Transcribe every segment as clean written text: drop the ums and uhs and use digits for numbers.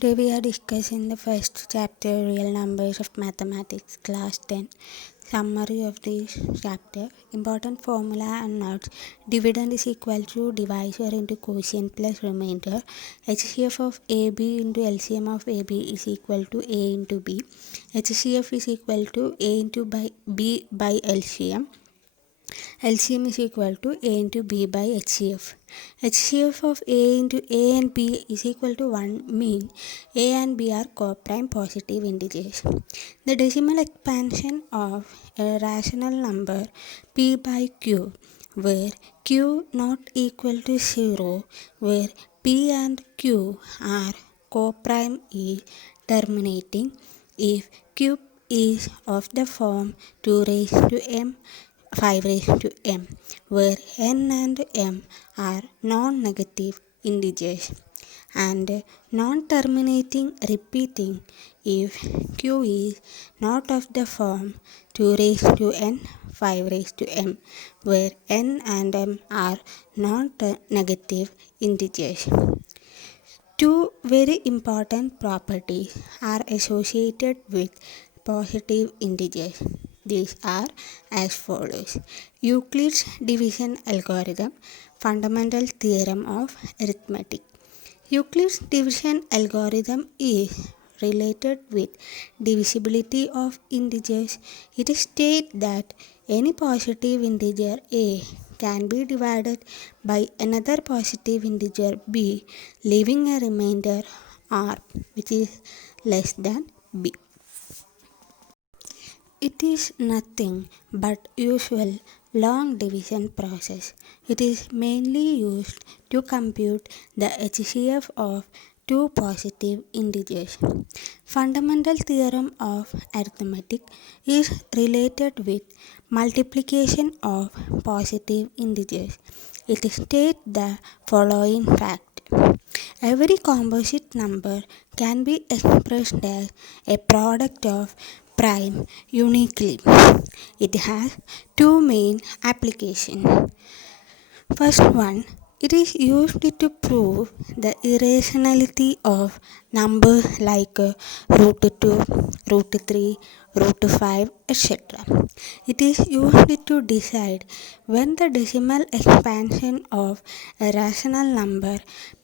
Today we are discussing the first chapter, Real Numbers of Mathematics, Class 10. Summary of this chapter. Important formula and notes. Dividend is equal to divisor into quotient plus remainder. HCF of AB into LCM of AB is equal to A into B. HCF is equal to A into B by LCM. LCM is equal to A into B by HCF. HCF of A into A and B is equal to 1 mean A and B are co-prime positive integers. The decimal expansion of a rational number P by Q, where Q not equal to 0, where P and Q are co-prime, is terminating if Q is of the form 2 raised to m 5 raised to m, where n and m are non-negative integers, and non-terminating repeating if q is not of the form 2 raised to n 5 raised to m, where n and m are non-negative integers. Two very important properties are associated with positive integers. These are as follows. Euclid's division algorithm, fundamental theorem of arithmetic. Euclid's division algorithm is related with divisibility of integers. It states that any positive integer a can be divided by another positive integer b, leaving a remainder r which is less than b. It is nothing but usual long division process. It is mainly used to compute the HCF of two positive integers. Fundamental theorem of arithmetic is related with multiplication of positive integers. It states the following fact. Every composite number can be expressed as a product of prime uniquely. It has two main applications. First one, it is used to prove the irrationality of numbers like root 2, root 3, root 5, etc. It is used to decide when the decimal expansion of a rational number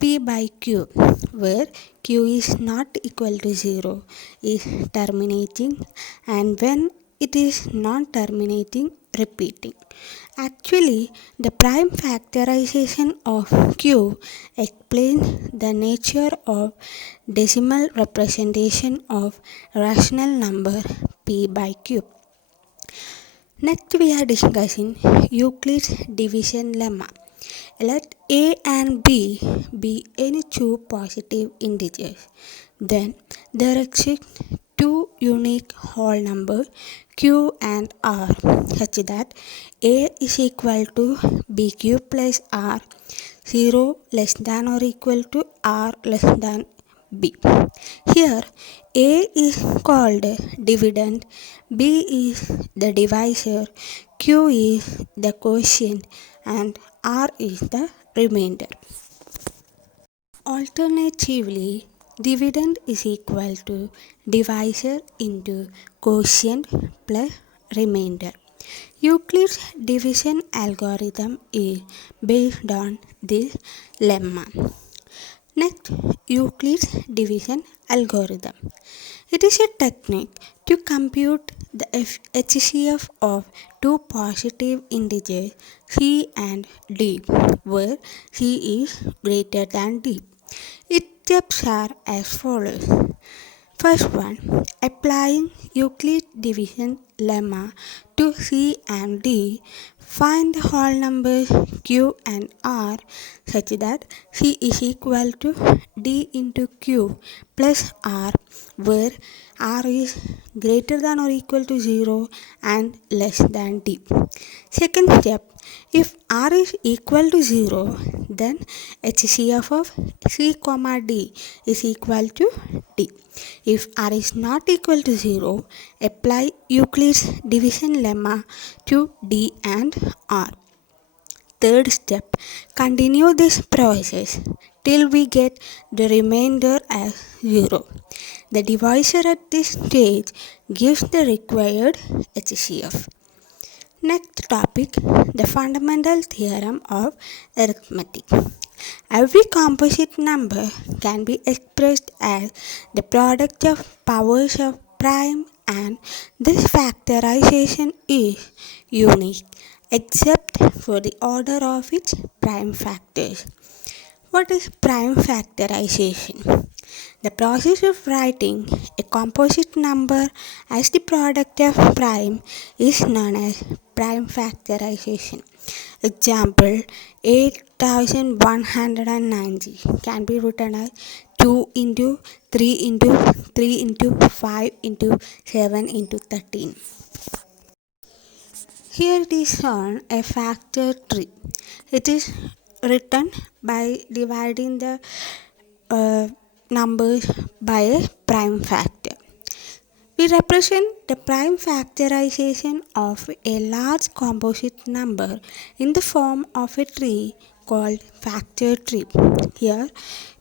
p by q, where q is not equal to 0, is terminating, and when it is non-terminating, repeating. Actually, the prime factorization of q explains the nature of decimal representation of rational number p by q. Next we are discussing Euclid's division lemma. Let a and b be any two positive integers. Then there exist two unique whole numbers q and r such that a is equal to bq plus r, 0 less than or equal to r less than b. Here a is called dividend, b is the divisor, q is the quotient, and r is the remainder. Alternatively, dividend is equal to divisor into quotient plus remainder. Euclid's division algorithm is based on this lemma. Next, Euclid's division algorithm. It is a technique to compute the HCF of two positive integers c and d, where c is greater than d. Its steps are as follows. First one, applying Euclid division lemma to c and d, find the whole numbers q and r such that c is equal to d into q plus r, where r is greater than or equal to 0 and less than d. Second step, if r is equal to 0, then HCF of c comma d is equal to d. If r is not equal to 0, apply Euclid's division lemma to d and r. Third step, continue this process till we get the remainder as 0. The divisor at this stage gives the required HCF. Next topic, the fundamental theorem of arithmetic. Every composite number can be expressed as the product of powers of prime, and this factorization is unique except for the order of its prime factors. What is prime factorization? The process of writing a composite number as the product of prime is known as prime factorization. Example, 8190 can be written as 2 into 3 into 3 into 5 into 7 into 13. Here it is shown a factor tree. It is written by dividing the numbers by a prime factor. We represent the prime factorization of a large composite number in the form of a tree called factor tree. Here,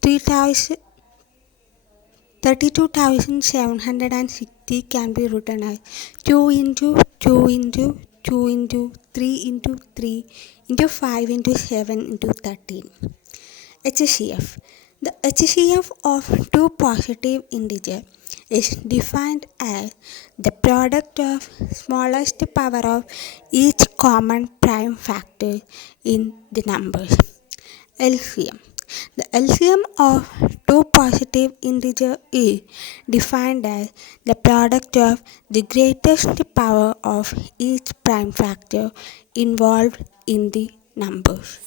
32,760 can be written as 2 into 2 into 2 into 3 into 3 into 5 into 7 into 13. HCF. The HCF of two positive integers is defined as the product of smallest power of each common prime factor in the numbers. LCM. The LCM of two positive integers is defined as the product of the greatest power of each prime factor involved in the numbers.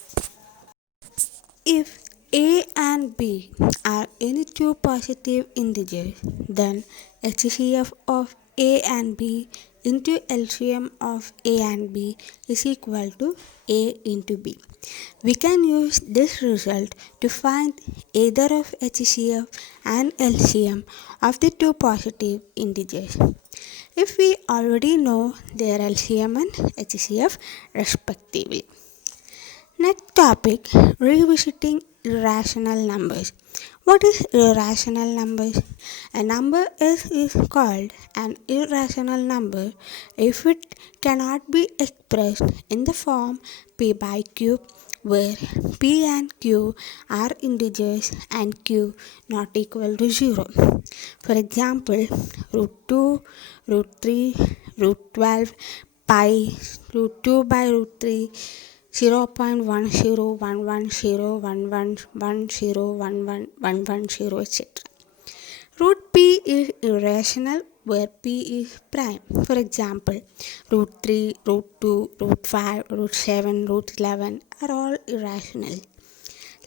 If a and b are any two positive integers, then HCF of a and b into LCM of a and b is equal to a into b. We can use this result to find either of HCF and LCM of the two positive integers, if we already know their LCM and HCF respectively. Next topic, revisiting irrational numbers. What is irrational numbers? A number is called an irrational number if it cannot be expressed in the form p by q, where p and q are integers and q not equal to 0. For example, root 2, root 3, root 12, pi, root 2 by root 3, 0.10111110111110, etc. Root p is irrational where p is prime. For example, root 3, root 2, root 5, root 7, root 11 are all irrational.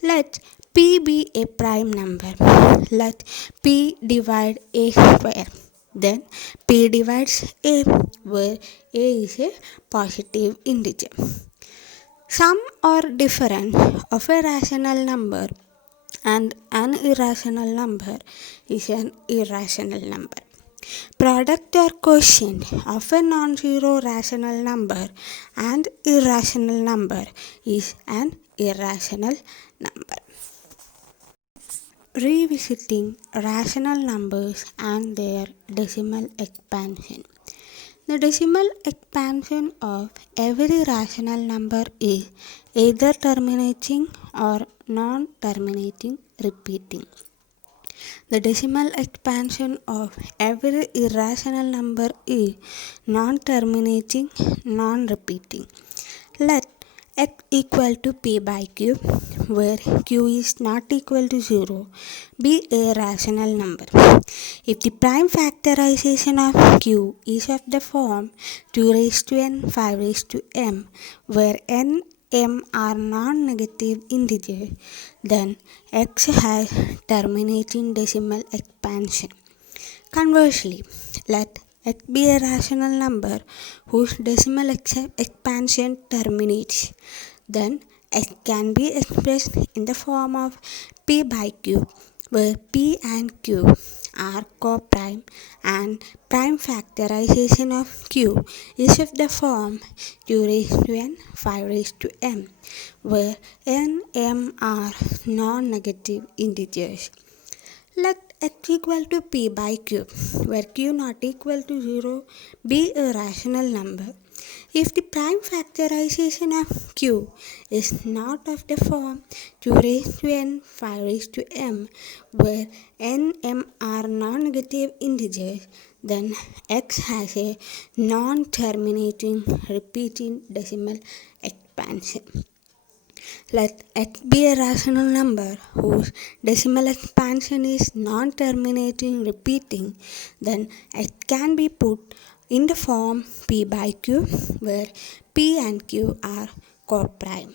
Let p be a prime number. Let p divide a square. Then p divides a, where a is a positive integer. Sum or difference of a rational number and an irrational number is an irrational number. Product or quotient of a non-zero rational number and irrational number is an irrational number. Revisiting rational numbers and their decimal expansion. The decimal expansion of every rational number is either terminating or non-terminating repeating. The decimal expansion of every irrational number is non-terminating, non-repeating. Let x equal to p by q, where q is not equal to 0, be a rational number. If the prime factorization of q is of the form 2 raised to n 5 raised to m, where n, m are non-negative integers, then x has terminating decimal expansion. Conversely, let x be a rational number whose decimal expansion terminates. Then x can be expressed in the form of p by q, where p and q are co-prime, and prime factorization of q is of the form 2 raised to n 5 raised to m, where n, m are non-negative integers. Let x equal to p by q, where q not equal to 0 be a rational number. If the prime factorization of q is not of the form 2 raised to n 5 raised to m, where n, m are non-negative integers, then x has a non-terminating repeating decimal expansion. Let x be a rational number whose decimal expansion is non-terminating repeating, then x can be put in the form p by q, where p and q are co-prime.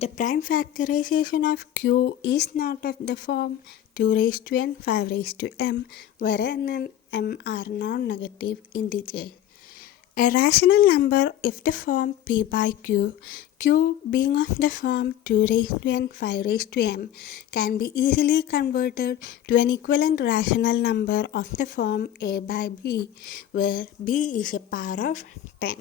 The prime factorization of q is not of the form 2 raised to n 5 raised to m, where n and m are non-negative integers. A rational number of the form p by q, q being of the form 2 raised to n 5 raised to m, can be easily converted to an equivalent rational number of the form a by b, where b is a power of 10.